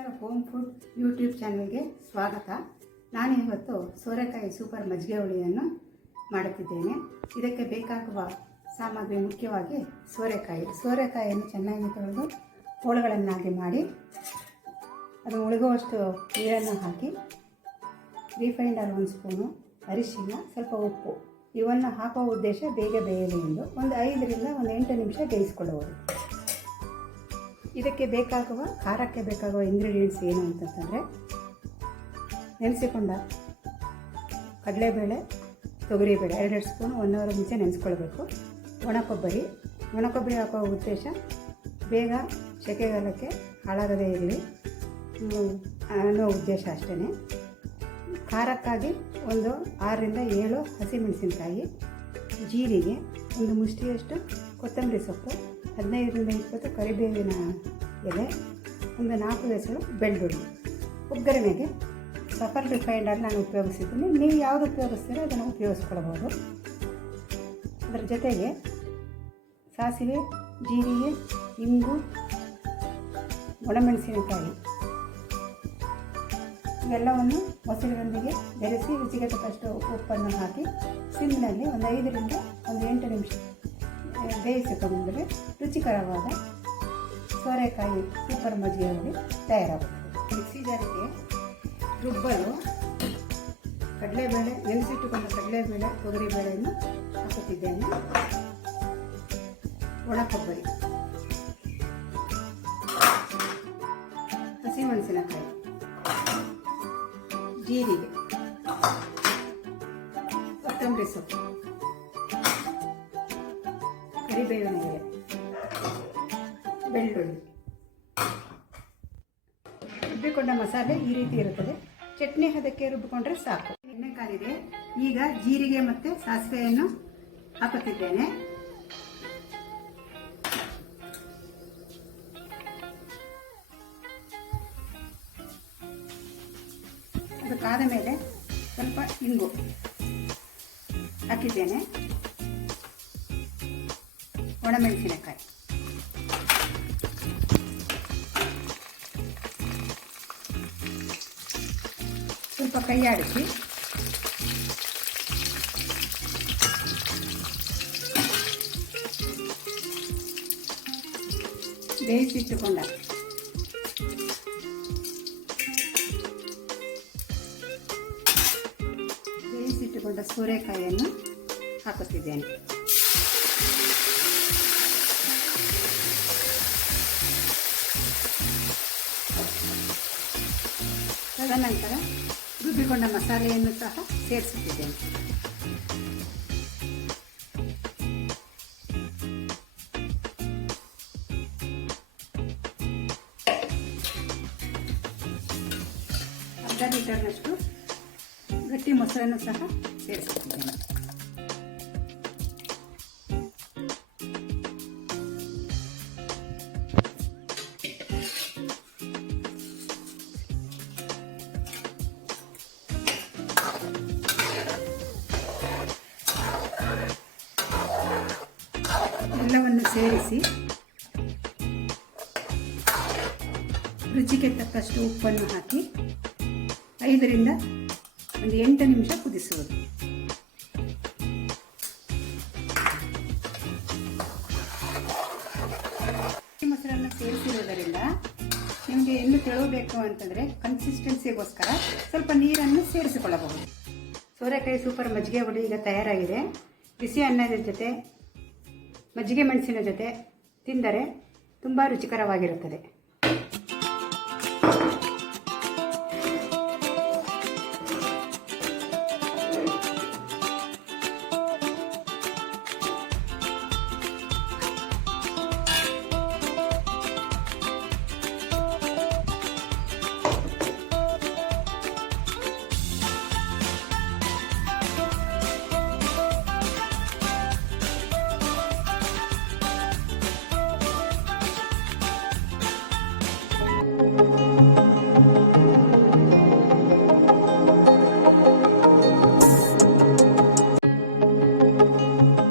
BSR home food YouTube ಚಾನಲ್ಗೆ ಸ್ವಾಗತ. ನಾನು ಇವತ್ತು ಸೋರೆಕಾಯಿ ಸೂಪರ್ ಮಜ್ಜಿಗೆ ಹುಳಿಯನ್ನು ಮಾಡುತ್ತಿದ್ದೇನೆ. ಇದಕ್ಕೆ ಬೇಕಾಗುವ ಸಾಮಗ್ರಿ ಮುಖ್ಯವಾಗಿ ಸೋರೆಕಾಯಿಯನ್ನು ಚೆನ್ನಾಗಿ ತೊಳೆದು ಹೋಳುಗಳನ್ನಾಗಿ ಮಾಡಿ ಅದು ಮುಳುಗುವಷ್ಟು ನೀರನ್ನು ಹಾಕಿ ರಿಫೈಂಡ್ ಆಯಿಲ್ 1 ಸ್ಪೂನು, ಅರಿಶಿನ, ಸ್ವಲ್ಪ ಉಪ್ಪು ಇವನ್ನು ಹಾಕುವ ಉದ್ದೇಶ ಬೇಗ ಬೇಯಲಿ ಎಂದು 5 ರಿಂದ 8 ನಿಮಿಷ ಬೇಯಿಸಿಕೊಳ್ಳುವುದು. ಇದಕ್ಕೆ ಬೇಕಾಗುವ ಖಾರಕ್ಕೆ ಬೇಕಾಗುವ ಇಂಗ್ರೀಡಿಯೆಂಟ್ಸ್ ಏನು ಅಂತಂದರೆ ನೆನೆಸಿಕೊಂಡ ಕಡಲೆಬೇಳೆ, ತೊಗರಿಬೇಳೆ 2 ಸ್ಪೂನ್ 1 ಅವರ್ ಮುಂಚೆ ನೆನೆಸ್ಕೊಳ್ಬೇಕು. ಒಣಕೊಬ್ಬರಿ ಹಾಕುವ ಉದ್ದೇಶ ಬೇಗ ಸೆಕೆಗಾಲಕ್ಕೆ ಹಾಳಾಗದೇ ಇರಲಿ ಅನ್ನೋ ಉದ್ದೇಶ ಅಷ್ಟೇ. ಖಾರಕ್ಕಾಗಿ 6 ರಿಂದ 7 ಹಸಿಮೆಣಸಿನಕಾಯಿ, ಜೀರಿಗೆ, 1 ಮುಷ್ಟಿಯಷ್ಟು ಕೊತ್ತಂಬರಿ ಸೊಪ್ಪು, 15 ರಿಂದ 20 ಕರಿಬೇವಿನ ಎಲೆ, 4 ಎಸಳು ಬೆಳ್ಳುಳ್ಳಿ. ಒಗ್ಗರಣೆಗೆ ಸಫರ್ ರಿಫೈಂಡ್ ಆಯಿಲ್ ನಾನು ಉಪಯೋಗಿಸಿದ್ದೀನಿ. ನೀವು ಯಾವುದು ಉಪಯೋಗಿಸ್ತೀರೋ ಅದನ್ನು ಉಪಯೋಗಿಸ್ಕೊಳ್ಬೋದು. ಅದರ ಜೊತೆಗೆ ಸಾಸಿವೆ, ಜೀರಿಗೆ, ಇಂಗು, ಒಣಮೆಣಸಿನಕಾಯಿ ಇವೆಲ್ಲವನ್ನು ಮೊಸರಿನೊಂದಿಗೆ ಬೆರೆಸಿ ರುಚಿಗೆ ತಕ್ಕಷ್ಟು ಉಪ್ಪನ್ನು ಹಾಕಿ ಸಿಮ್ನಲ್ಲಿ 5 ರಿಂದ 8 ನಿಮಿಷ ಬೇಯಿಸಿಕೊಂಡರೆ ರುಚಿಕರವಾದ ಸೋರೆಕಾಯಿ ಸೂಪರ್ ಮಜ್ಜಿಗೆ ಹುಳಿ ತಯಾರಾಗುತ್ತದೆ. ಮಿಕ್ಸಿ ಜಾರಿಗೆ ರುಬ್ಬಲು ನೆನೆಸಿಟ್ಟುಕೊಂಡ ಕಡಲೆಬೇಳೆ, ತೊಗರಿಬೇಳೆಯನ್ನು ಹಾಕುತ್ತಿದ್ದೇನೆ. ಒಣಕೊಬ್ಬರಿ, ಹಸಿಮೆಣಸಿನಕಾಯಿ, ಜೀರಿಗೆ, ಕೊತ್ತಂಬರಿ ಸೊಪ್ಪು, ಕರಿಬೇವಿನ ಎಲೆ, ಬೆಳ್ಳುಳ್ಳಿ. ರುಬ್ಬಿಕೊಂಡ ಮಸಾಲೆ ಈ ರೀತಿ ಇರುತ್ತದೆ. ಚಟ್ನಿ ಹದಕ್ಕೆ ರುಬ್ಬಿಕೊಂಡ್ರೆ ಸಾಕು. ಎಣ್ಣೆ ಕಾದಿದೆ. ಈಗ ಜೀರಿಗೆ ಮತ್ತು ಸಾಸಿವೆಯನ್ನು ಹಾಕುತ್ತಿದ್ದೇನೆ. ಅದು ಕಾದ ಮೇಲೆ ಸ್ವಲ್ಪ ಇಂಗು ಹಾಕಿದ್ದೇನೆ. ಒಣಮೆಣಸಿನಕಾಯಿ, ಸ್ವಲ್ಪ ಕೈಯಾಡಿಸಿ ಬೇಯಿಸಿಟ್ಟುಕೊಂಡ ಸೋರೆಕಾಯಿಯನ್ನು ಹಾಕುತ್ತಿದ್ದೇನೆ. ತದನಂತರ ರುಬ್ಬಿಕೊಂಡ ಮಸಾಲೆಯನ್ನು ಸಹ ಸೇರಿಸುತ್ತಿದ್ದೇನೆ. ಅರ್ಧ ಲೀಟರ್ನಷ್ಟು ಗಟ್ಟಿ ಮೊಸರನ್ನು ಸಹ ಸೇರಿಸುತ್ತಿದ್ದೇನೆ. ಎಲ್ಲವನ್ನು ಸೇರಿಸಿ ರುಚಿಗೆ ತಕ್ಕಷ್ಟು ಉಪ್ಪನ್ನು ಹಾಕಿ 5 ರಿಂದ 8 ನಿಮಿಷ ಕುದಿಸುವುದು. ಮೊಸರನ್ನು ಸೇರಿಸಿರುವುದರಿಂದ ನಿಮಗೆ ಇನ್ನೂ ತೆಳುಬೇಕು ಅಂತಂದರೆ ಕನ್ಸಿಸ್ಟೆನ್ಸಿಗೋಸ್ಕರ ಸ್ವಲ್ಪ ನೀರನ್ನು ಸೇರಿಸಿಕೊಳ್ಳಬಹುದು. ಸೋರೆಕಾಯಿ ಸೂಪರ್ ಮಜ್ಜಿಗೆ ಹುಳಿ ಈಗ ತಯಾರಾಗಿದೆ. ಬಿಸಿ ಅನ್ನದ ಜೊತೆ ಮಜ್ಜಿಗೆ ಮೆಣಸಿನ ಜೊತೆ ತಿಂದರೆ ತುಂಬ ರುಚಿಕರವಾಗಿರುತ್ತದೆ.